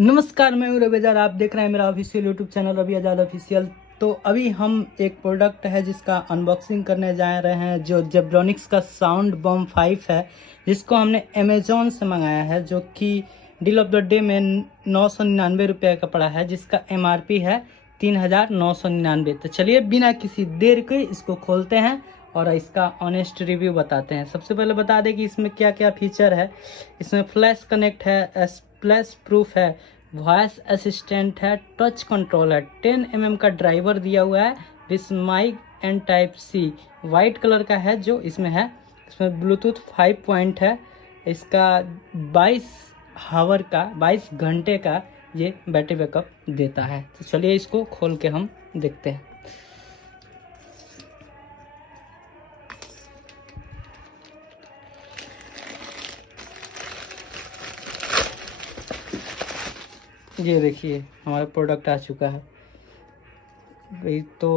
नमस्कार, मैं हूँ रवि आजाद। आप देख रहे हैं मेरा ऑफिशियल यूट्यूब चैनल रवि आजाद ऑफिशियल। तो अभी हम एक प्रोडक्ट है जिसका अनबॉक्सिंग करने जा रहे हैं, जो जेब्रॉनिक्स का साउंड बम 5 है, जिसको हमने अमेजोन से मंगाया है, जो कि डील ऑफ द डे में 999 रुपये का पड़ा है, जिसका MRP है 3999। तो चलिए बिना किसी देर के इसको खोलते हैं और इसका ऑनेस्ट रिव्यू बताते हैं। सबसे पहले बता दें कि इसमें क्या क्या फीचर है। इसमें फ्लैश कनेक्ट है, स्प्लैश प्रूफ है, वॉइस असिस्टेंट है, टच कंट्रोल है, 10 mm का ड्राइवर दिया हुआ है with mic and type C, white colour का है जो इसमें है। इसमें ब्लूटूथ 5 पॉइंट है। इसका 22 घंटे का ये बैटरी बैकअप देता है। तो चलिए इसको खोल के हम देखते हैं। ये देखिए हमारा प्रोडक्ट आ चुका है। भाई तो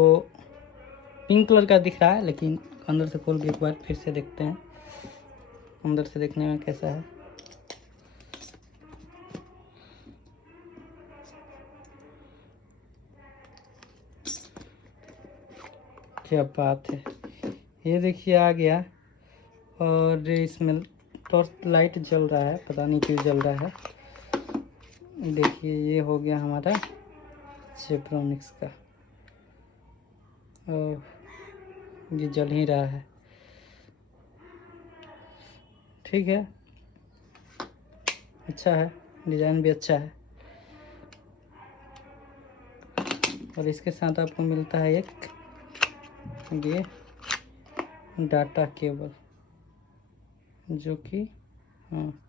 पिंक कलर का दिख रहा है, लेकिन अंदर से खोल के एक बार फिर से देखते हैं अंदर से देखने में कैसा है। क्या बात है, ये देखिए आ गया। और इसमें टॉर्च लाइट जल रहा है, पता नहीं क्यों जल रहा है। देखिए ये हो गया हमारा जेब्रॉनिक्स का, और ये जल ही रहा है। ठीक है, अच्छा है, डिज़ाइन भी अच्छा है। और इसके साथ आपको मिलता है एक ये डाटा केबल, जो कि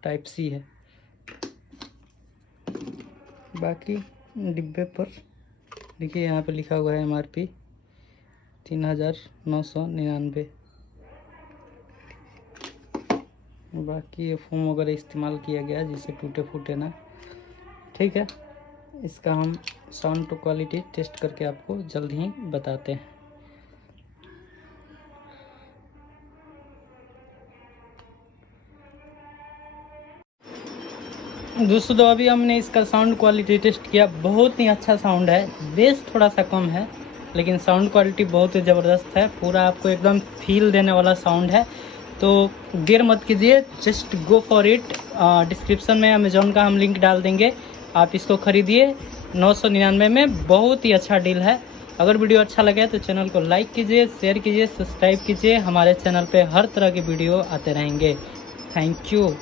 टाइप सी है। बाकी डिब्बे पर देखिए यहाँ पे लिखा हुआ है MRP 3999। बाकी ये फोम वगैरह इस्तेमाल किया गया जिससे टूटे फूटे ना। ठीक है, इसका हम साउंड टू क्वालिटी टेस्ट करके आपको जल्द ही बताते हैं। दोस्तों तो अभी हमने इसका साउंड क्वालिटी टेस्ट किया, बहुत ही अच्छा साउंड है। बेस थोड़ा सा कम है, लेकिन साउंड क्वालिटी बहुत ही ज़बरदस्त है। पूरा आपको एकदम फील देने वाला साउंड है। तो देर मत कीजिए, just go for it. Description में अमेजोन का हम लिंक डाल देंगे, आप इसको खरीदिए 999 में। बहुत ही अच्छा डील है। अगर वीडियो अच्छा लगे तो चैनल को लाइक कीजिए, शेयर कीजिए, सब्सक्राइब कीजिए। हमारे चैनल पे हर तरह के वीडियो आते रहेंगे। Thank you.